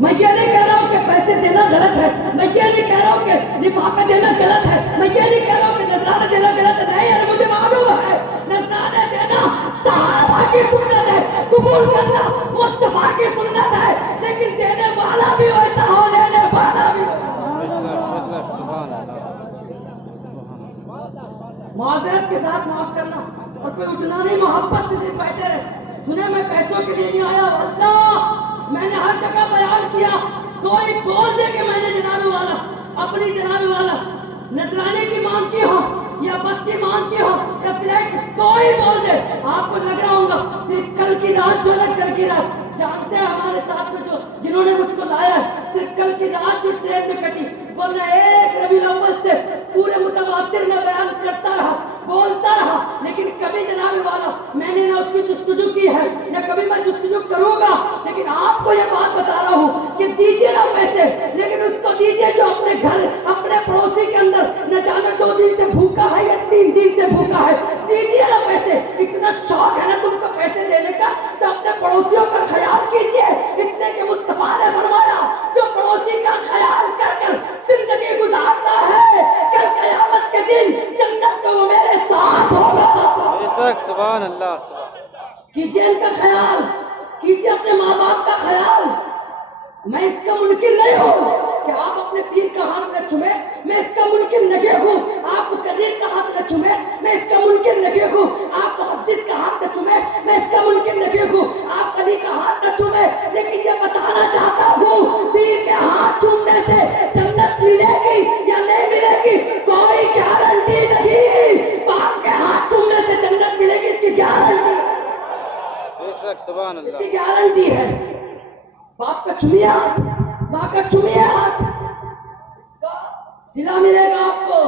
میں یہ نہیں کہہ رہا ہوں کہ پیسے دینا غلط ہے، میں یہ نہیں کہہ رہا ہوں کہ لفافے دینا غلط ہے، میں یہ نہیں کہہ رہا ہوں کہ نذرانے دینا غلط ہے، نہیں، یعنی مجھے معلوم ہے نذرانے دینا صحابہ کی سنت ہے، قبول کرنا مصطفیٰ کی سنت ہے، لیکن دینے والا بھی ویسا ہو، لینے والا بھی معذرت کے ساتھ معاف کرنا، اور کوئی اٹھنا نہیں، محبت سے صرف بیٹھے رہے، سنے میں پیسوں کے لیے نہیں آیا، اللہ میں نے ہر جگہ بیان کیا، کوئی بول دے کہ میں نے جناب والا اپنی جناب والا نذرانے کی مانگ کی ہو یا بس کی مانگ کی ہو یا فلیٹ، کوئی بول دے، آپ کو لگ رہا ہوگا صرف کل کی رات جو نا، کل کی رات جانتے ہیں ہمارے ساتھ میں جو جنہوں نے مجھ کو لایا ہے، صرف کل کی رات جو ٹرین میں کٹی، ورنہ ایک ربیع الاول سے پورے متواتر میں بیان کرتا رہا، بولتا رہا، لیکن کبھی جناب والا میں نے نہ اس کی جستجو کی ہے نہ کبھی میں جستجو کروں گا، لیکن آپ کو یہ بات بتا رہا ہوں کہ دیجیے نا پیسے، لیکن اس کو دیجیے جو اپنے گھر اپنے پڑوسی کے اندر نہ جانے 2 دن سے بھوکا ہے یا 3 دن سے بھوکا ہے، دیجیے نا پیسے، اتنا شوق ہے نا تم کو پیسے دینے کا تو اپنے پڑوسیوں کا خیال کیجیے، اس سے کہ مصطفیٰ نے فرمایا جو پڑوسی کا خیال کر کر زندگی گزارتا ہے کل قیامت کے دن جنت میں وہ میرے ساتھ ہوگا۔ سبحان اللہ، کیجیے ان کا خیال، کیجیے اپنے ماں باپ کا خیال۔ میں اس کا منکر نہیں ہوں کہ آپ اپنے پیر کا ہاتھ نہ چومیں، میں اس کا منکر نہیں ہوں آپ مقرر کا ہاتھ نہ چومیں، میں اس کا منکر نہیں ہوں آپ محدث کا ہاتھ نہ چومیں، میں اس کا منکر نہیں ہوں آپ علی کا ہاتھ نہ چومیں، لیکن یہ بتانا چاہتا ہوں پیر کے ہاتھ چومنے سے جنت ملے گی یا نہیں ملے گی کوئی گارنٹی نہیں، باپ کے ہاتھ چومنے سے جنت ملے گی، اس کی گارنٹی، سبحان اس اللہ، کی گارنٹی ہے۔ باپ کا چومیے ہاتھ، ماں کا چومیے ہاتھ، اس کا صلہ ملے گا آپ کو،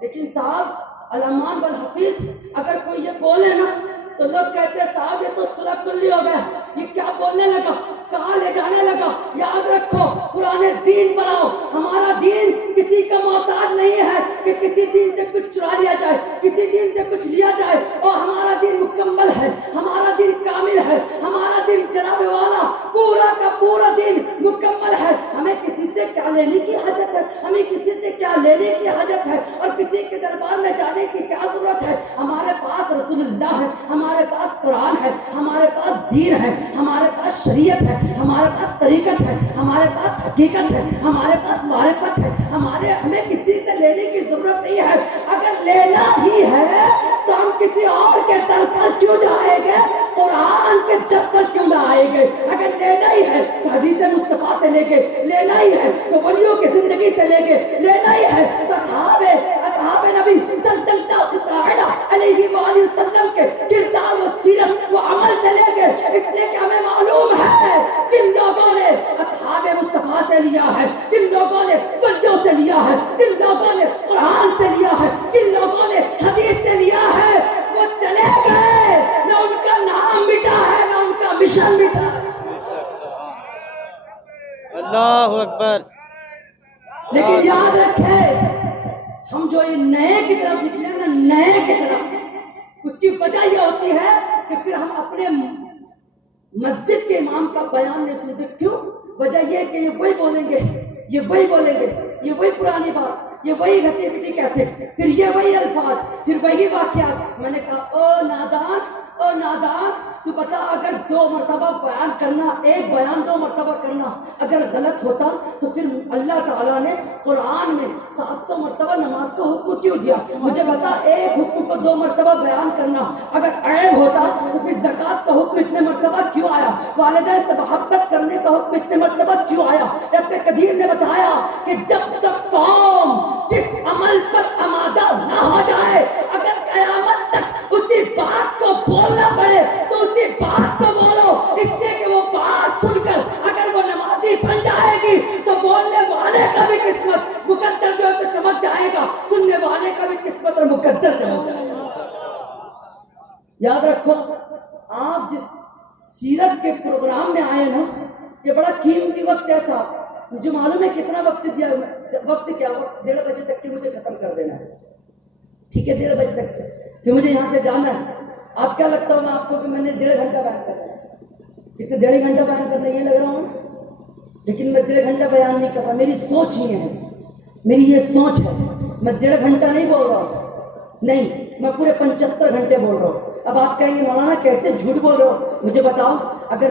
لیکن صاحب الامان والحفیظ اگر کوئی یہ بولے نا تو لوگ کہتے ہیں صاحب یہ تو صلح کلی ہو گیا، یہ کیا بولنے لگا، کہاں لے جانے لگا، یاد رکھو پرانے دین پر آؤ، ہمارا دین کسی کا محتاج نہیں ہے کہ کسی دین سے کچھ چرا لیا جائے، کسی دین سے کچھ لیا جائے، اور ہمارا دین مکمل ہے، ہمارا دین کامل ہے، ہمارا دین جناب والا پورا کا پورا دین مکمل ہے، ہمیں کسی سے کیا لینے کی حاجت ہے، ہمیں کسی سے کیا لینے کی حاجت ہے، اور کسی کے دربار میں جانے کی کیا ضرورت ہے، ہمارے پاس رسول اللہ ہے، ہمارے پاس قرآن ہے، ہمارے پاس دین ہے، ہمارے پاس شریعت ہے، ہمارے پاس طریقت ہے، ہمارے پاس حقیقت ہے، ہمارے پاس معرفت ہے، ہمیں کسی سے لینے کی ضرورت نہیں ہے، اگر لینا ہی ہے تو ہم کسی اور کے در پر کیوں جائیں گے، قرآن کے در پر کیوں نہ آئیں گے، اگر لینا ہی ہے تو حدیث مصطفیٰ سے لے کے، لینا ہی ہے تو ولیوں کی زندگی سے لے کے، لینا ہی ہے تو اصحاب نبی صلی اللہ علیہ وآلہ وسلم کے کردار و سیرت و عمل سے لے کے، اس لیے کہ ہمیں معلوم ہے جن لوگوں نے اصحاب مصطفیٰ سے لیا ہے، جن لوگوں نے ولیوں سے لیا ہے، جن لوگوں نے قرآن سے لیا ہے، جن لوگوں نے حدیث سے لیا ہے، وہ چلے گئے، نہ ان کا نام مٹا ہے نہ ان کا مشن مٹا ہے۔ اللہ اکبر۔ لیکن یاد رکھے ہم جو یہ نئے کی طرف نکلے نا، نئے کی طرف، اس کی وجہ یہ ہوتی ہے کہ پھر ہم اپنے مسجد کے امام کا بیان نہیں سنتے، کیوں؟ وجہ یہ کہ یہ وہی بولیں گے، یہ وہی بولیں گے، یہ وہی پرانی بات، یہ وہی گھٹی پٹی کیسے، پھر یہ وہی الفاظ، پھر وہی واقعات۔ میں نے کہا او نادان، او نادان، تو بتا اگر 2 مرتبہ بیان کرنا، ایک بیان 2 مرتبہ کرنا اگر غلط ہوتا تو پھر اللہ تعالیٰ نے قرآن میں 700 مرتبہ نماز کا حکم کیوں دیا؟ مجھے بتا ایک حکم کو 2 مرتبہ بیان کرنا اگر عیب ہوتا تو پھر زکوٰۃ کا حکم اتنے مرتبہ کیوں آیا؟ والدین سے محبت کرنے کا حکم اتنے مرتبہ کیوں آیا؟ رب قدیر نے بتایا کہ جب تک قوم جس عمل پر آمادہ نہ ہو جائے، اگر قیامت تک اسی بات کو بولنا پڑے تو اسی بات کو بولو، اس لیے کہ وہ بات سن کر اگر وہ نمازی بن جائے گی تو بولنے والے کا بھی قسمت مقدر جو ہے تو چمک جائے گا، سننے والے کا بھی قسمت اور مقدر چمک جائے گا۔ یاد رکھو آپ جس سیرت کے پروگرام میں آئے نا، یہ بڑا قیمتی وقت ہے صاحب، مجھے معلوم ہے کتنا وقت دیا، وقت کیا، وقت 1:30 بجے تک کے مجھے ختم کر دینا ہے، ٹھیک ہے، 1:30 بجے تک، پھر مجھے یہاں سے جانا ہے۔ آپ کیا لگتا ہوگا آپ کو کہ میں نے 1.5 گھنٹہ بیان کرنا ہے؟ کتنے 1.5 گھنٹہ بیان کرنا ہے یہ لگ رہا ہوں؟ لیکن میں 1.5 گھنٹہ بیان نہیں کر رہا، میری سوچ یہ ہے، میری یہ سوچ ہے، میں 1.5 گھنٹہ نہیں بول رہا ہوں، نہیں، میں پورے 75 گھنٹے بول رہا ہوں۔ اب آپ کہیں گے مولانا کیسے جھوٹ بول رہے ہو؟ مجھے بتاؤ، اگر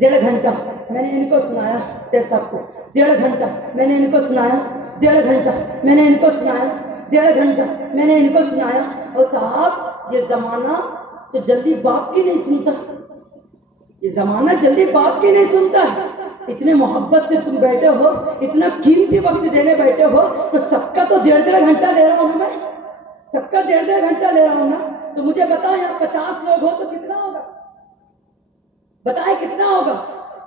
1.5 گھنٹہ میں نے ان کو سنایا، سیف صاحب کو 1.5 گھنٹہ میں نے ان کو سنایا، 1.5 گھنٹہ میں نے ان کو سنایا، 1.5 گھنٹہ میں نے ان کو سنایا، اور صاحب یہ زمانہ تو جلدی باپ کی نہیں سنتا، یہ زمانہ جلدی باپ کی نہیں سنتا۔ اتنے محبت سے تم بیٹھے ہو، اتنا قیمتی وقت دینے بیٹھے ہو، تو سب کا تو 1.5 گھنٹہ لے رہا ہوں نا، میں سب کا 1.5 گھنٹہ لے رہا ہوں نا، تو مجھے بتاؤ یہاں 50 لوگ ہو تو کتنا ہوگا؟ بتائیں کتنا ہوگا؟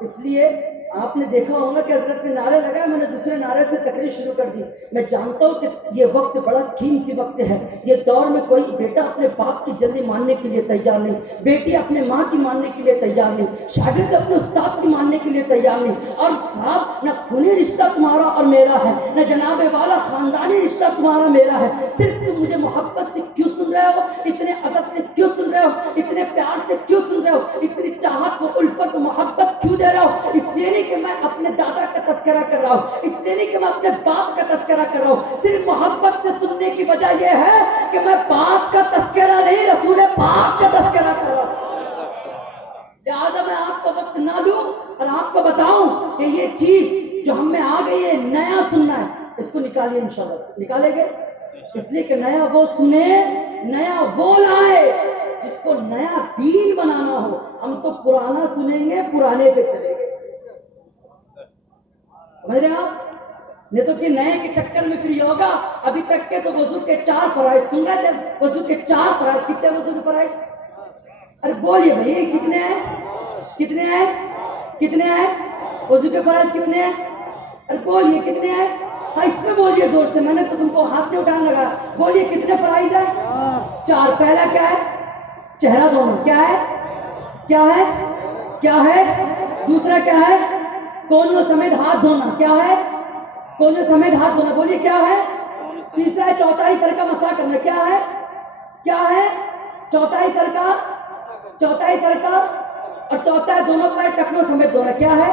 اس لیے آپ نے دیکھا ہوگا کہ حضرت نے نعرے لگائے، میں نے دوسرے نعرے سے تقریر شروع کر دی۔ میں جانتا ہوں کہ یہ وقت بڑا قیمتی وقت ہے، یہ دور میں کوئی بیٹا اپنے باپ کی جلدی ماننے کے لیے تیار نہیں، بیٹی اپنے ماں کی ماننے کے لیے تیار نہیں، شاگرد اپنے استاد کی ماننے کے لیے تیار نہیں۔ اور صاحب نہ خونی رشتہ تمہارا اور میرا ہے، نہ جناب والا خاندانی رشتہ تمہارا میرا ہے، صرف تم مجھے محبت سے کیوں سن رہے ہو، اتنے ادب سے کیوں سن رہے ہو، اتنے پیار سے کیوں سن رہے ہو، اتنی چاہت و الفت و محبت کیوں دے رہے ہو؟ اس لیے نہیں کہ میں اپنے دادا کا تذکرہ کر رہا ہوں، اس لیے نہیں کہ میں اپنے باپ کا تذکرہ کر رہا ہوں، صرف محبت سے سننے کی وجہ یہ ہے کہ میں باپ کا تذکرہ نہیں، رسول پاک کا تذکرہ کر رہا ہوں۔ لہٰذا میں آپ کا وقت نہ لوں اور آپ کو بتاؤں کہ یہ چیز جو ہم میں آ گئی ہے، نیا سننا ہے، اس کو نکالیے انشاءاللہ، نکالیں گے، اس لیے کہ نیا وہ سنے، نیا وہ لائے جس کو نیا دین بنانا ہو۔ ہم تو پرانا سنیں گے، پرانے پہ چلیں گے، سمجھ رہے ہیں آپ؟ نہیں تو کہ نئے کے چکر میں پھر یہ ہوگا۔ ابھی تک کے تو وضو کے 4 فرائض سن رہے تھے، وضو کے 4 فرائض، کتنے وضو کے فرائض؟ ارے بولیے بھائی کتنے ہیں، کتنے ہیں، کتنے ہیں وضو کے فرائض کتنے ہیں؟ ارے بولیے کتنے ہیں؟ ہاں اس میں بولیے زور سے، میں نے تو تم کو ہاتھ نہیں اٹھانے لگا، بولیے کتنے فرائض ہیں؟ 4۔ پہلا کیا ہے؟ چہرہ دھونا، کیا ہے؟ کیا ہے؟ کیا ہے؟ دوسرا کیا ہے؟ کونوں سمیت ہاتھ دھونا، کیا ہے؟ کونوں سمیت ہاتھ دھونا، بولیے کیا ہے؟ تیسرا چوتھائی سر کا مسح کرنا، کیا ہے؟ کیا ہے؟ چوتھائی سر کا، چوتھائی سر کا، اور چوتھا ہے دونوں پیر ٹکنوں سمیت دھونا، کیا ہے؟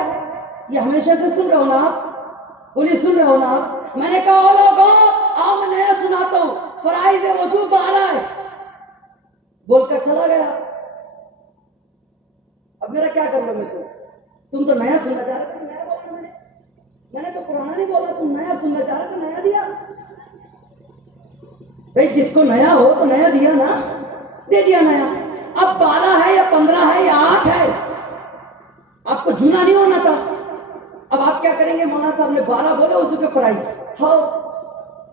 یہ ہمیشہ سے سن رہے ہو نا آپ؟ بولیے سن رہے ہو نا آپ؟ میں نے کہا او لوگوں آؤ میں نیا سناتا ہوں، فرائض وضو 12 ہے، بول کر چلا گیا۔ اب میرا کیا کر لو گے تم تو نیا سننا چاہ رہے تھے، نیا بولا میں نے تو پرانا نہیں بولا، تم نیا سننا چاہ رہے تھے، نیا دیا۔ بھائی جس کو نیا ہو تو نیا دیا نا، دے دیا نیا۔ اب 12 ہے یا 15 ہے یا 8 ہے، آپ کو جھونا نہیں ہونا تھا۔ اب آپ کیا کریں گے؟ مولانا صاحب نے 12 بولے وضو کے فرائض، ہاں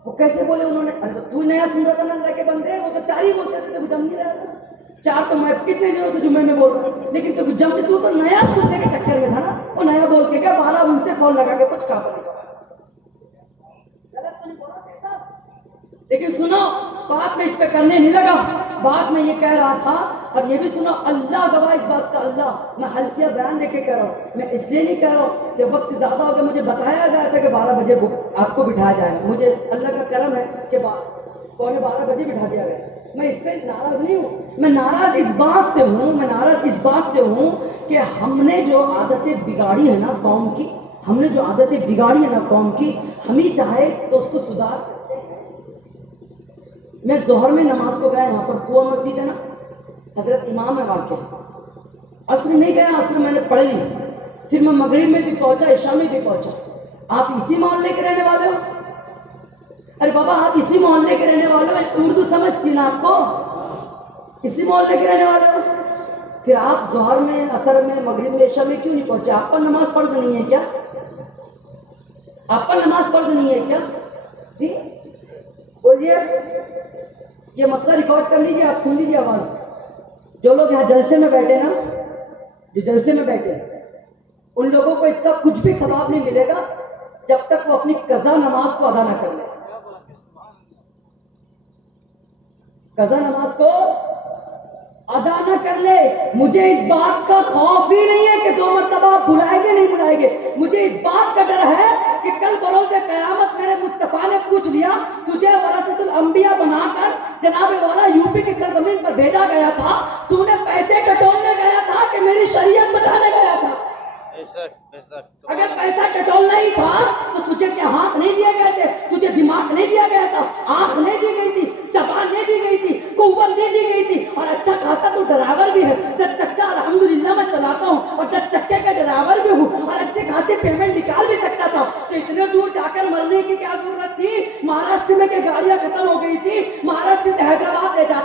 وہ کیسے بولے انہوں نے؟ ارے تو نیا سن رہا تھا نا، اللہ کے بندے وہ تو 4 ہی بولتے تھے، تو جم نہیں رہا تھا۔ 4 تو میں کتنے دنوں سے جمعے میں بول رہا ہوں، لیکن تو نیا سننے کے چکر میں تھا نا، وہ نیا بول کے کیا 12 ان سے فون لگا کے کچھ کہا پر غلط تو نہیں بولا تھا، لیکن سنو بات میں اس پہ کرنے نہیں لگا، بات میں یہ کہہ رہا تھا، اور یہ بھی سنو اللہ گواہ اس بات کا، اللہ میں حلفیہ بیان دے کے کہہ رہا ہوں، میں اس لیے نہیں کہہ رہا ہوں کہ وقت زیادہ ہو گیا، مجھے بتایا گیا تھا کہ 12 بجے آپ کو بٹھایا جائے گا، مجھے اللہ کا کرم ہے کہ 12:15 بجے بٹھا دیا گیا۔ میں اس پہ ناراض نہیں ہوں، میں ناراض اس بات سے ہوں، میں ناراض اس بات سے ہوں کہ ہم نے جو عادتیں بگاڑی ہے نا قوم کی، ہم نے جو عادتیں بگاڑی ہے نا قوم کی، ہم ہی چاہے تو اس کو سدھار سکتے ہیں۔ میں ظہر میں نماز کو گیا، یہاں پر کنواں مسجد ہے نا، حضرت امام ہے واقع، عصر نہیں گیا، عصر میں نے پڑھ لی، پھر میں مغرب میں بھی پہنچا، عشاء میں بھی پہنچا۔ آپ اسی محلے کے رہنے والے ہو؟ ارے بابا آپ اسی محلے کے رہنے والے ہو، اردو سمجھتی نا آپ کو، اسی محلے کے رہنے والے ہو، پھر آپ ظہر میں، عصر میں، مغرب میں، عشاء میں کیوں نہیں پہنچے؟ آپ پر نماز فرض نہیں ہے کیا؟ آپ پر نماز فرض نہیں ہے کیا؟ جی بولیے، یہ مسئلہ ریکارڈ کر لیجیے، آپ سن لیجیے آواز۔ جو لوگ یہاں جلسے میں بیٹھے نا، جو جلسے میں بیٹھے، ان لوگوں کو اس کا کچھ بھی ثواب نہیں ملے گا جب تک وہ اپنی قضا نماز کو ادا نہ کر لے۔ قضا نماز کو ادا نہ کر لے۔ مجھے اس بات کا خوف ہی نہیں ہے کہ 2 مرتبہ آپ بلائیں گے نہیں بلائیں گے، مجھے اس بات کا ڈر ہے کہ کل بروز قیامت میرے مصطفیٰ نے پوچھ لیا تجھے ورثۃ الانبیاء بنا کر جناب والا یوپی کی سرزمین پر بھیجا گیا تھا، تو نے پیسے ٹٹولنے گیا تھا کہ میری شریعت بتانے گیا تھا؟ بے شک بے شک اگر سبحان پیسہ ٹٹول نہیں تھا تو تجھے کیا ہاتھ نہیں دیے گئے تھے، تجھے دماغ نہیں دیا گیا تھا، آنکھ نہیں دی گئی تھی، زبان نہیں دی گئی تھی، قوت نہیں دی گئی تھی، اور اچھا خاصا تو ڈرائیور بھی ہے، 10 چکا الحمدللہ میں چلاتا ہوں اور 10 چکے کا ڈرائیور بھی ہوں اور اچھے خاصے پیمنٹ نکال بھی سکتا تھا، تو اتنے دور جا کر مرنے کی کیا ضرورت تھی؟ مہاراشٹر میں کہ گاڑیاں ختم ہو گئی تھی، مہاراشٹر سے حیدرآباد لے جاتا